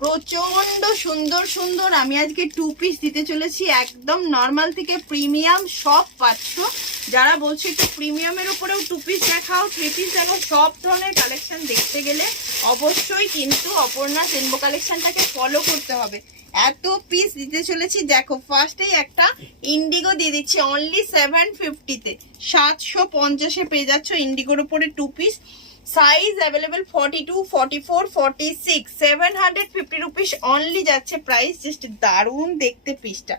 প্রচন্ড সুন্দর সুন্দর আমি আজকে 2 পিস দিতে চলেছি, একদম নর্মাল থেকে প্রিমিয়াম সব পাচ্ছ। যারা বলছো একটু প্রিমিয়ামের উপরেও 2 পিস দেখাও, 3 পিস দেখাও, সব ধরনের কালেকশন দেখতে গেলে অবশ্যই কিন্তু অপর্ণা রেনবো কালেকশনটাকে ফলো করতে হবে। এত পিস দিতে চলেছি। দেখো ফার্স্টেই একটা ইন্ডিগো দিয়ে দিচ্ছি অনলি 750-তে, 750-এ পেয়ে যাচ্ছ ইন্ডিগোর উপরে 2 piece. Size available 42, 44, 46, 750 rupees only যাচ্ছে প্রাইস। জাস্ট দারুণ দেখতে পিসটা।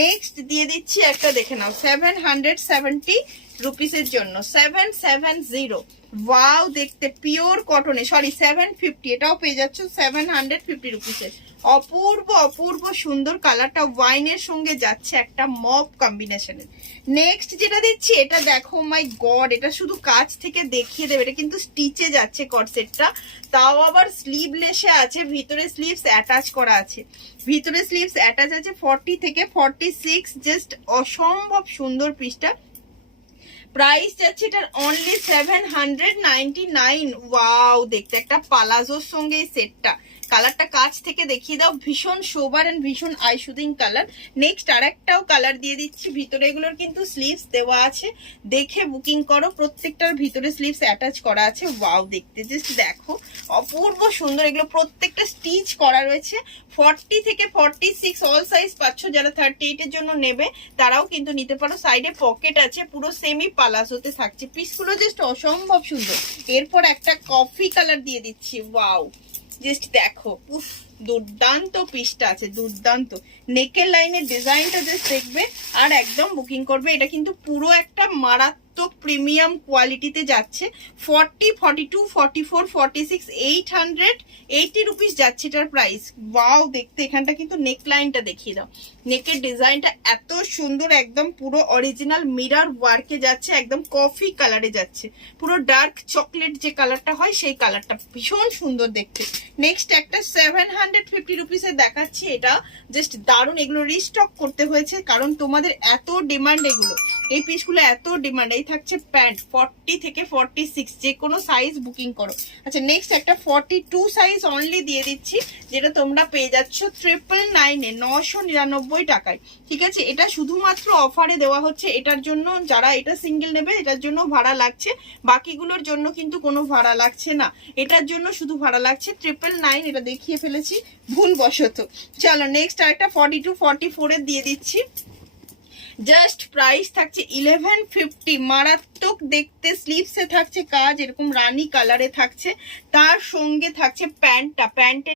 নেক্সট দিয়ে দিচ্ছি একটা, দেখে নাও 770 রুপিসের জন্য, 770। ওয়াও দেখতে পিওর কটনে, সরি 750, এটাও পেয়ে যাচ্ছ 750 রুপিসের। অপূর্ব অপূর্ব সুন্দর কালারটা ওয়াইনের সঙ্গে যাচ্ছে একটা মপ কম্বিনেশনের। নেক্সট যেটা দিচ্ছি এটা দেখো, মাই গড, এটা শুধু কাছ থেকে দেখিয়ে দেবে, এটা কিন্তু স্টিচে যাচ্ছে কটসেটটা, তাও আবার স্লিভলেসে আছে, ভিতরে স্লিভস অ্যাটাচ করা আছে, ভিতরে স্লিভস অ্যাটাচ আছে 40 থেকে 46। জাস্ট অসম্ভব সুন্দর পিসটা। প্রাইস যাচ্ছে এটার অনলি 799। ওয়াও দেখতে একটা পালাজোর সঙ্গে এই সেটটা, কালারটা কাছ থেকে দেখিয়ে দাও, ভীষণ সোবার এন্ড ভীষণ আই শুদিং কালার। নেক্সট আরেকটাও কালার দিয়ে দিচ্ছি, ভিতরে এগুলোর কিন্তু স্লিভস দেওয়া আছে, দেখে বুকিং করো, প্রত্যেকটার ভিতরে স্লিভস অ্যাটাচ করা আছে। ওয়াও দেখতে জাস্ট দেখো অপূর্ব সুন্দর, এগুলো প্রত্যেকটা স্টিচ করা রয়েছে। 40 থেকে 46 অল সাইজ পাচ্ছ, যারা 38 এর জন্য নেবে তারাও কিন্তু নিতে পারো। সাইডে পকেট আছে, পুরো সেমি পালাজোতে থাকছে, পিসগুলো জাস্ট অসম্ভব সুন্দর। এরপর একটা কফি কালার দিয়ে দিচ্ছি, ওয়াও জাস্ট দেখো, উফ দুর্দান্ত পিসটা আছে, দুর্দান্ত। নেকের লাইনের ডিজাইনটা জাস্ট দেখবে আর একদম বুকিং করবে। এটা কিন্তু পুরো একটা মারাত্মক প্রিমিয়াম কোয়ালিটিতে যাচ্ছে। 40, 42, 44, 46, 880 রুপিস যাচ্ছে এটার প্রাইস। ওয়াও দেখতে, এখানটা কিন্তু নেক লাইনটা দেখিয়ে দাও, নেকের ডিজাইনটা এত সুন্দর, একদম পুরো অরিজিনাল মিরর ওয়ার্কে যাচ্ছে, একদম কফি কালারে যাচ্ছে, পুরো ডার্ক চকলেট যে কালারটা হয় সেই কালারটা, ভীষণ সুন্দর দেখতে। নেক্সট একটা 750 রুপিসে দেখাচ্ছি, এটা জাস্ট দারুণ। এগুলো রিস্টক করতে হয়েছে কারণ তোমাদের এত ডিমান্ড, এগুলো এই পিসগুলো এত ডিমান্ড। এই থাকছে প্যান্ট 40 থেকে 46, যে কোনো সাইজ বুকিং করো। আচ্ছা নেক্সট একটা 42 সাইজ অনলি দিয়ে দিচ্ছি, যেটা তোমরা পেয়ে যাচ্ছ 999-এ, 999 টাকায়। ঠিক আছে, এটা শুধুমাত্র অফারে দেওয়া হচ্ছে, এটার জন্য যারা এটা সিঙ্গেল নেবে এটার জন্য ভাড়া লাগছে, বাকিগুলোর জন্য কিন্তু কোনো ভাড়া লাগছে না, এটার জন্য শুধু ভাড়া লাগছে 999। এটা দেখিয়ে ফেলেছি ভুলবশত। চলো নেক্সট আরেকটা 42, 44-এর দিয়ে দিচ্ছি, জাস্ট প্রাইস থাকছে 1150। মারাত্মক দেখতে, স্লিভসে থাকছে কাজ, এরকম রানী কালারে থাকছে, তার সঙ্গে থাকছে প্যান্টটা, প্যান্টের